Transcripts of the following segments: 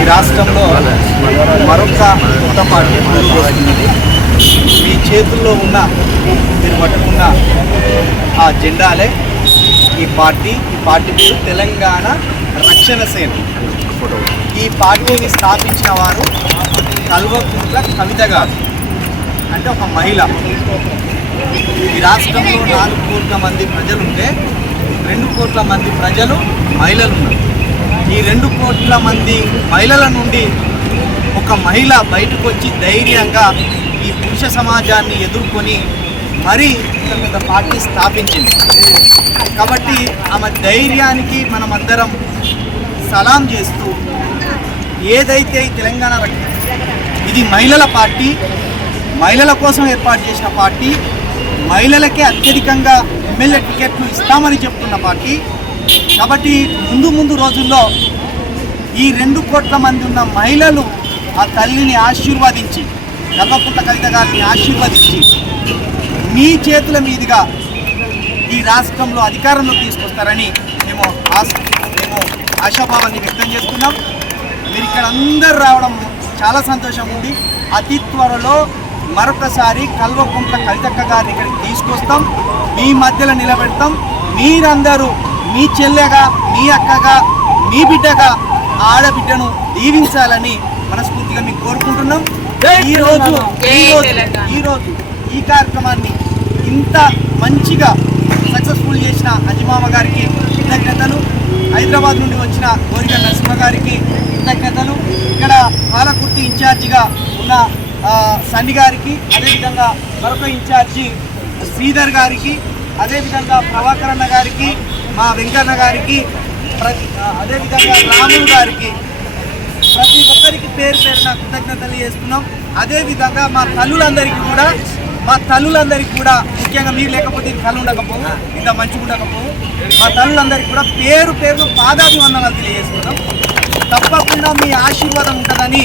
ఈ రాష్ట్రంలో మరొక కొత్త పార్టీ వస్తున్నది. మీ చేతుల్లో ఉన్న మీరు పట్టుకున్న ఆ జెండాలే ఈ పార్టీ పేరు తెలంగాణ రక్షణ సేన. ఈ పార్టీని స్థాపించిన వారు కల్వకుంట్ల కవిత గారు, అంటే ఒక మహిళ. ఈ రాష్ట్రంలో 4 కోట్ల మంది ప్రజలుంటే 2 కోట్ల మంది ప్రజలు మహిళలు ఉన్నారు. ఈ 2 కోట్ల మంది మహిళల నుండి ఒక మహిళ బయటకు వచ్చి ధైర్యంగా ఈ పురుష సమాజాన్ని ఎదుర్కొని మరీ పెద్ద పార్టీ స్థాపించింది. కాబట్టి ఆమె ధైర్యానికి మనమందరం సలాం చేస్తూ, ఏదైతే ఈ తెలంగాణ ఇది మహిళల పార్టీ, మహిళల కోసం ఏర్పాటు చేసిన పార్టీ, మహిళలకే అత్యధికంగా ఎమ్మెల్యే టికెట్లు ఇస్తామని చెప్తున్న పార్టీ. కాబట్టి ముందు రోజుల్లో ఈ 2 కోట్ల మంది ఉన్న మహిళలు ఆ తల్లిని ఆశీర్వదించి, కల్వకుంట్ల కవిత గారిని ఆశీర్వదించి మీ చేతుల మీదుగా ఈ రాష్ట్రంలో అధికారంలో తీసుకొస్తారని మేము ఆశాభావాన్ని వ్యక్తం చేస్తున్నాం. మీరు ఇక్కడ అందరు రావడం చాలా సంతోషం ఉంది. అతి త్వరలో మరొకసారి కల్వకుంట్ల కవితక్క గారిని ఇక్కడికి తీసుకొస్తాం, మీ మధ్యలో నిలబెడతాం. మీరందరూ మీ చెల్లెగా, మీ అక్కగా, మీ బిడ్డగా ఆడబిడ్డను దీవించాలని మనస్ఫూర్తిగా మీకు కోరుకుంటున్నాం. ఈరోజు ఈ కార్యక్రమాన్ని ఇంత మంచిగా సక్సెస్ఫుల్ చేసిన అజిమామ గారికి కృతజ్ఞతలు, హైదరాబాద్ నుండి వచ్చిన గోరిగా నరసింహ గారికి కృతజ్ఞతలు, ఇక్కడ పాలకుర్తి ఇన్ఛార్జిగా ఉన్న సన్ని గారికి, అదేవిధంగా మరొక ఇన్ఛార్జి శ్రీధర్ గారికి, అదేవిధంగా ప్రభాకర్ అన్న గారికి, మా వెంకన్న గారికి, అదేవిధంగా రాములు గారికి, ప్రతి ఒక్కరికి పేరు పేరున కృతజ్ఞతలు చేస్తున్నాం. అదేవిధంగా మా తల్లులందరికీ కూడా ముఖ్యంగా మీరు లేకపోతే ఇంత కళ్ళు ఉండకపోవు, ఇంత మంచిగా ఉండకపోవు. మా తల్లులందరికీ కూడా పేరున పాదాభివందనాలు తెలియజేస్తున్నాం. తప్పకుండా మీ ఆశీర్వాదం ఉంటుందని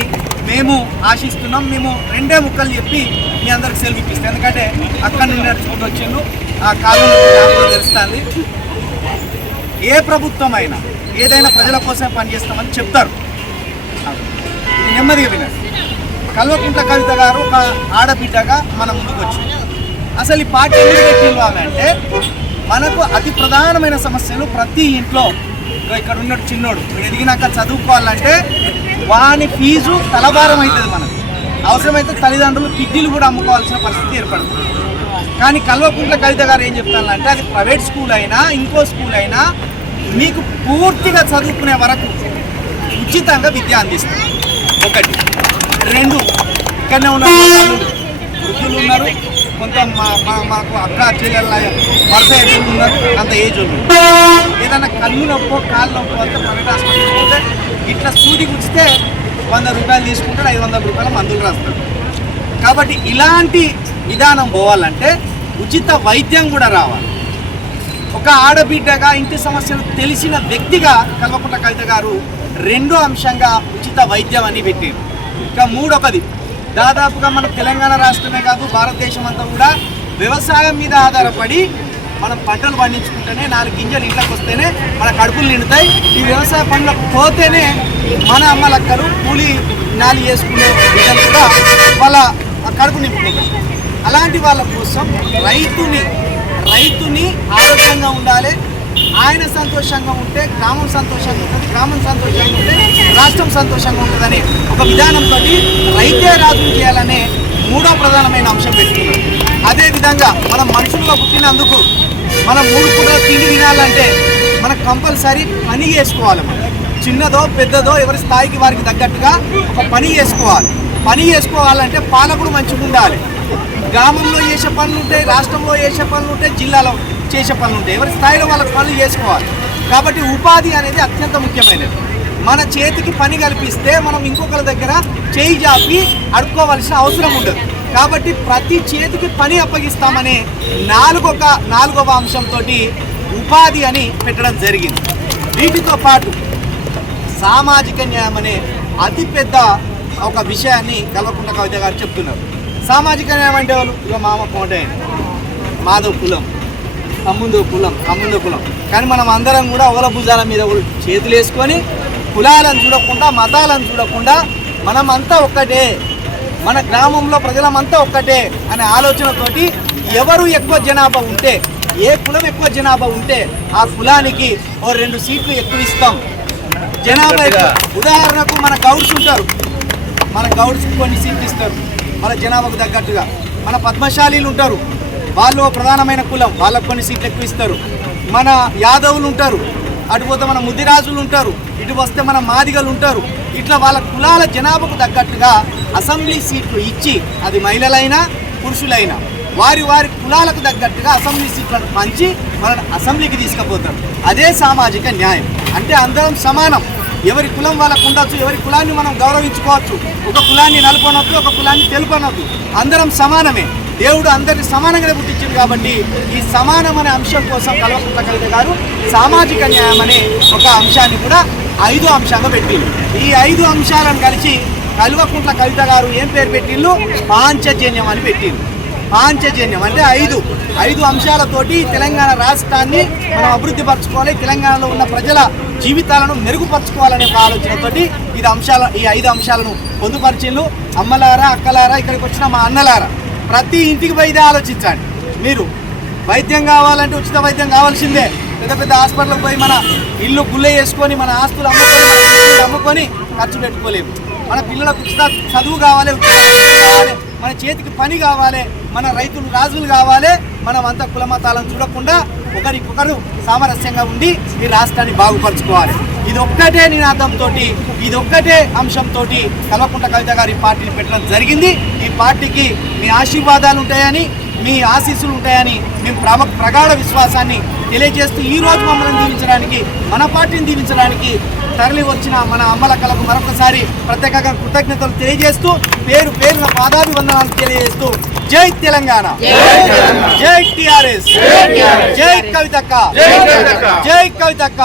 మేము ఆశిస్తున్నాం. మేము 2 ముక్కలు చెప్పి మీ అందరికి సెలవు ఇప్పిస్తాం. ఎందుకంటే అక్కడి నుండి నడుచుకుంటూ వచ్చాను, ఆ కాలంలో తెలుస్తుంది. ఏ ప్రభుత్వం అయినా ఏదైనా ప్రజల కోసం పనిచేస్తామని చెప్తారు. నెమ్మదిగా విన్నారు. కల్వకుంట్ల కవిత గారు ఒక ఆడబిడ్డగా మన ముందుకు వచ్చింది. అసలు ఈ పార్టీ ఎందుకు పెట్టివ్వాలంటే, మనకు అతి ప్రధానమైన సమస్యలు ప్రతి ఇంట్లో, ఇక్కడ ఉన్నట్టు చిన్నోడు ఎదిగినాక చదువుకోవాలంటే వాని ఫీజు తలభారం అవుతుంది. మనకు అవసరమైతే తల్లిదండ్రులు కిడ్నీలు కూడా అమ్ముకోవాల్సిన పరిస్థితి ఏర్పడుతుంది. కానీ కల్వకుంట్ల కవిత గారు ఏం చెప్తానంటే, అది ప్రైవేట్ స్కూల్ అయినా ఇంకో స్కూల్ అయినా మీకు పూర్తిగా చదువుకునే వరకు ఉచితంగా విద్య అందిస్తుంది. 1, 2 ఇక్కడనే ఉన్నారు, వృద్ధులు ఉన్నారు, కొంత మాకు అక్క చెల్లెళ్ళ వరుస ఎదురు ఉన్నారు, అంత ఏజ్ ఉంది. ఏదైనా కళ్ళు నొప్పో కాళ్ళు నొప్పో అంతా ప్రైవేట్ హాస్పిటల్కి పోతే ఇట్లా సూది గుచ్చితే 100 రూపాయలు తీసుకుంటాడు, 500 రూపాయల మందులు రాస్తాడు. కాబట్టి ఇలాంటి విధానం పోవాలంటే ఉచిత వైద్యం కూడా రావాలి. ఒక ఆడబిడ్డగా ఇంటి సమస్యలు తెలిసిన వ్యక్తిగా కల్వకుంట్ల కవిత గారు 2వ అంశంగా ఉచిత వైద్యం అని పెట్టారు. ఇంకా 3వది, దాదాపుగా మన తెలంగాణ రాష్ట్రమే కాదు భారతదేశం అంతా కూడా వ్యవసాయం మీద ఆధారపడి మనం పంటలు పండించుకుంటేనే 4 గింజలు ఇంట్లోకి వస్తేనే మన కడుపులు నిండుతాయి. ఈ వ్యవసాయ పనులకు పోతేనే మన అమ్మలక్కలు కూలి నాలి చేసుకునే విధంగా కూడా వాళ్ళ కడుపు నింపుకుంటారు. అలాంటి వాళ్ళ కోసం రైతుని ఆరోగ్యంగా ఉండాలి, ఆయన సంతోషంగా ఉంటే గ్రామం సంతోషంగా ఉంటుంది, గ్రామం సంతోషంగా ఉంటే రాష్ట్రం సంతోషంగా ఉంటుందని ఒక విధానంతో రైతే రాజును చేయాలనే 3వ ప్రధానమైన అంశం పెట్టుకున్నాం. అదేవిధంగా మనం మనుషులుగా పుట్టినందుకు మనం 3 పూటల తిండి తినాలంటే మనకు కంపల్సరీ పని చేసుకోవాలి. మనం చిన్నదో పెద్దదో ఎవరి స్థాయికి వారికి తగ్గట్టుగా ఒక పని చేసుకోవాలి. పని చేసుకోవాలంటే పాలకుడు మంచిగా ఉండాలి. గ్రామంలో చేసే పనులు ఉంటాయి, రాష్ట్రంలో చేసే పనులు ఉంటాయి, జిల్లాలో చేసే పనులు ఉంటాయి. ఎవరి స్థాయిలో వాళ్ళకి పనులు చేసుకోవాలి. కాబట్టి ఉపాధి అనేది అత్యంత ముఖ్యమైనది. మన చేతికి పని కల్పిస్తే మనం ఇంకొకరి దగ్గర చేయి జాపి అడుక్కోవాల్సిన అవసరం ఉండదు. కాబట్టి ప్రతి చేతికి పని అప్పగిస్తామనే 4వ అంశంతో ఉపాధి అని పెట్టడం జరిగింది. వీటితో పాటు సామాజిక న్యాయం అనే అతిపెద్ద ఒక విషయాన్ని కల్వకుంట్ల కవిత గారు చెప్తున్నారు. సామాజిక న్యాయం అంటే వాళ్ళు ఇక మామ కోటే మాదో కులం, తమ్ముందో కులం. కానీ మనం అందరం కూడా ఓల భుజాల మీద చేతులు వేసుకొని కులాలను చూడకుండా మతాలను చూడకుండా మనమంతా ఒక్కటే, మన గ్రామంలో ప్రజలమంతా ఒక్కటే అనే ఆలోచనతోటి ఎవరు ఎక్కువ జనాభా ఉంటే, ఏ కులం ఎక్కువ జనాభా ఉంటే ఆ కులానికి ఓ 2 సీట్లు ఎక్కువ ఇస్తాం. జనాభా ఎక్కువ, ఉదాహరణకు మన గౌడ్స్ ఉంటారు, మన గౌడ్స్కి కొన్ని సీట్లు ఇస్తారు మన జనాభాకు తగ్గట్టుగా. మన పద్మశాలీలు ఉంటారు, వాళ్ళు ప్రధానమైన కులం, వాళ్ళకు కొన్ని సీట్లు ఎక్కువ ఇస్తారు. మన యాదవులు ఉంటారు, అటుపోతే మన ముద్దిరాజులు ఉంటారు, ఇటు వస్తే మన మాదిగలు ఉంటారు. ఇట్లా వాళ్ళ కులాల జనాభాకు తగ్గట్టుగా అసెంబ్లీ సీట్లు ఇచ్చి, అది మహిళలైనా పురుషులైనా వారి వారి కులాలకు తగ్గట్టుగా అసెంబ్లీ సీట్లను పంచి మనల్ని అసెంబ్లీకి తీసుకుపోతారు. అదే సామాజిక న్యాయం. అంటే అందరం సమానం, ఎవరి కులం వాళ్ళకు ఉండొచ్చు, ఎవరి కులాన్ని మనం గౌరవించుకోవచ్చు. ఒక కులాన్ని నలుపనొద్దు, ఒక కులాన్ని తెలుపనొద్దు, అందరం సమానమే. దేవుడు అందరినీ సమానంగానే పుట్టించింది. కాబట్టి ఈ సమానం అనే అంశం కోసం కల్వకుంట్ల కవిత గారు సామాజిక న్యాయం అనే ఒక అంశాన్ని కూడా 5వ అంశంగా పెట్టిండు. ఈ 5 అంశాలను కలిసి కల్వకుంట్ల కవిత గారు ఏం పేరు పెట్టిండు? పాంచజన్యం అని పెట్టిండు. పాంచజన్యం అంటే 5 అంశాలతోటి తెలంగాణ రాష్ట్రాన్ని మనం అభివృద్ధి పరచుకోవాలి, తెలంగాణలో ఉన్న ప్రజల జీవితాలను మెరుగుపరచుకోవాలనే ఒక ఆలోచనతోటి ఈ 5 అంశాలను పొందుపరిచిండు. అమ్మలారా, అక్కలారా, ఇక్కడికి వచ్చిన మా అన్నలారా, ప్రతి ఇంటికి పోయి ఆలోచించండి. మీరు వైద్యం కావాలంటే ఉచిత వైద్యం కావాల్సిందే. పెద్ద పెద్ద హాస్పిటల్కి పోయి మన ఇల్లు గుల్ల చేసుకొని, మన ఆస్తులు అమ్ముకొని ఖర్చు పెట్టుకోలేము. మన పిల్లలకు ఉచిత చదువు కావాలి, ఉచిత కావాలి, మన చేతికి పని కావాలి, మన రైతులు రాజులు కావాలి. మనం అంతా కుల మతాలను చూడకుండా ఒకరికొకరు సామరస్యంగా ఉండి ఈ రాష్ట్రాన్ని బాగుపరచుకోవాలి. ఇది ఒక్కటే నినాదంతో, ఇది ఒక్కటే అంశంతో కల్వకుంట్ల కవిత గారు ఈ పార్టీని పెట్టడం జరిగింది. ఈ పార్టీకి మీ ఆశీర్వాదాలు ఉంటాయని, మీ ఆశీస్సులు ఉంటాయని మేము ప్రగాఢ విశ్వాసాన్ని తెలియజేస్తూ ఈ రోజు మమ్మల్ని దీవించడానికి, మన పార్టీని దీవించడానికి తరలి వచ్చిన మన అమ్మలక్కలకు మరొకసారి ప్రత్యేకంగా కృతజ్ఞతలు తెలియజేస్తూ, పేరున పాదాభివందనాలు తెలియజేస్తూ, జై తెలంగాణ, జై టిఆర్ఎస్, జై కవితక్క, జై కవితక్క.